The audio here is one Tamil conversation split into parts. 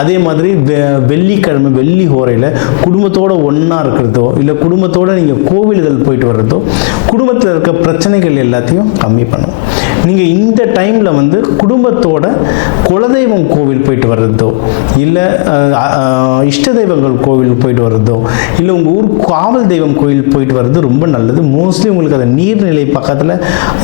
அதே மாதிரி வெள்ளிக்கிழமை வெள்ளி ஹோரையில் குடும்பத்தோடு ஒன்றா இருக்கிறதோ இல்லை குடும்பத்தோடு நீங்கள் கோவில்கள் போயிட்டு வர்றதோ குடும்பத்தில் இருக்க பிரச்சனைகள் எல்லாத்தையும் கம்மி பண்ணும். நீங்கள் இந்த டைமில் வந்து குடும்பத்தோட குலதெய்வம் கோவில் போயிட்டு வர்றதோ இல்லை இஷ்ட தெய்வங்கள் கோவில் போயிட்டு வர்றதோ இல்லை உங்கள் ஊர் காவல் தெய்வம் கோவில் போயிட்டு வர்றது ரொம்ப நல்லது. மோஸ்ட்லி உங்களுக்கு அந்த நீர்நிலை பக்கத்தில்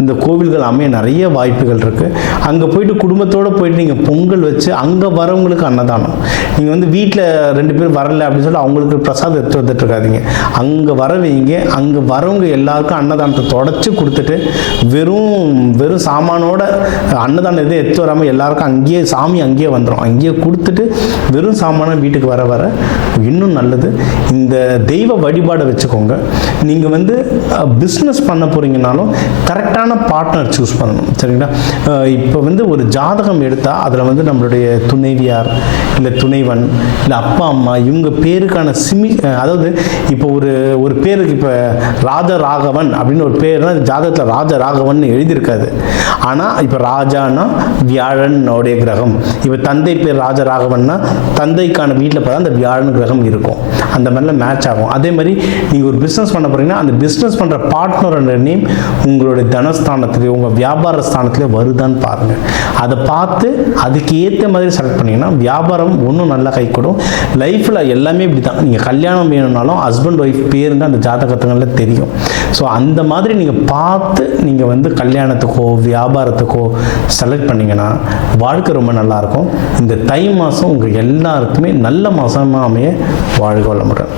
இந்த கோவில்கள் அமைய நிறைய வாய்ப்புகள் இருக்குது. அங்கே போயிட்டு குடும்பத்தோடு போயிட்டு நீங்கள் பொங்கல் வச்சு அங்கே வரவங்களுக்கு அன்னதானம். நீங்கள் வந்து வீட்டில் 2 பேர் வரலை அப்படின்னு சொல்லி அவங்களுக்கு பிரசாதம் எடுத்து வந்துட்டு இருக்காதீங்க. அங்கே வர வைங்க. அங்கே வரவங்க எல்லாருக்கும் அன்னதானத்தை தொடச்சி கொடுத்துட்டு வெறும் சாமானோட அன்னதானம் எதுவும் எடுத்து வராமல் எல்லாருக்கும் அங்கேயே சாமி அங்கேயே வந்துடும். அங்கேயே கொடுத்துட்டு வெறும் சாமான வீட்டுக்கு வர இன்னும் நல்லது. இந்த தெய்வ வழிபாடை வச்சுக்கோங்க. நீங்கள் வந்து பிஸ்னஸ் பண்ண போகிறீங்கனாலும் கரெக்டான பார்ட்னர் சூஸ் பண்ணணும். சரிங்களா? இப்போ வந்து ஒரு ஜாதகம் எடுத்தால் அதில் வந்து நம்மளுடைய துணைவியார் இல்லை துணைவன் இல்லை அப்பா அம்மா இவங்க பேருக்கான அதாவது இப்போ ஒரு பேருக்கு இப்போ ராஜராகவன் அப்படின்னு ஒரு பேர்னா ஜாதகத்தில் ராஜராகவன் எழுதியிருக்காது. ஆனால் இப்போ ராஜானா வியாழனுடைய கிரகம். இப்போ தந்தை பேர் ராஜராகவன்னா தந்தைக்கான வீட்டில் பார்த்தா அந்த வியாழன் கிரகம் இருக்கும். அந்த மாதிரிலாம் மேட்ச் ஆகும். அதே மாதிரி நீங்கள் ஒரு பிஸ்னஸ் பண்ண போகிறீங்கன்னா அந்த பிஸ்னஸ் பண்ணுற பார்ட்னரோட நேம் உங்களுடைய தனஸ்தானத்துலேயோ உங்கள் வியாபார ஸ்தானத்துலேயோ வருதான்னு பாருங்கள். அதை பார்த்து அதுக்கு ஏற்ற மாதிரி செலக்ட் பண்ணிங்கன்னா வியாபாரம் ஒன்றும் நல்லா கை கொடுக்கும். லைஃப்பில் எல்லாமே இப்படி தான். நீங்கள் கல்யாணம் வேணும்னாலும் ஹஸ்பண்ட் ஒய்ஃப் பேருங்க அந்த ஜாதகத்துங்களில் தெரியும். ஸோ அந்த மாதிரி நீங்கள் பார்த்து நீங்கள் வந்து கல்யாணத்துக்கோ வியாபாரத்துக்கோ செலக்ட் பண்ணிங்கன்னா வாழ்க்கை ரொம்ப நல்லாயிருக்கும். இந்த தை மாதம் உங்கள் எல்லாருக்குமே நல்ல மாதமாக அமைய வாழ்க வளமுடன்.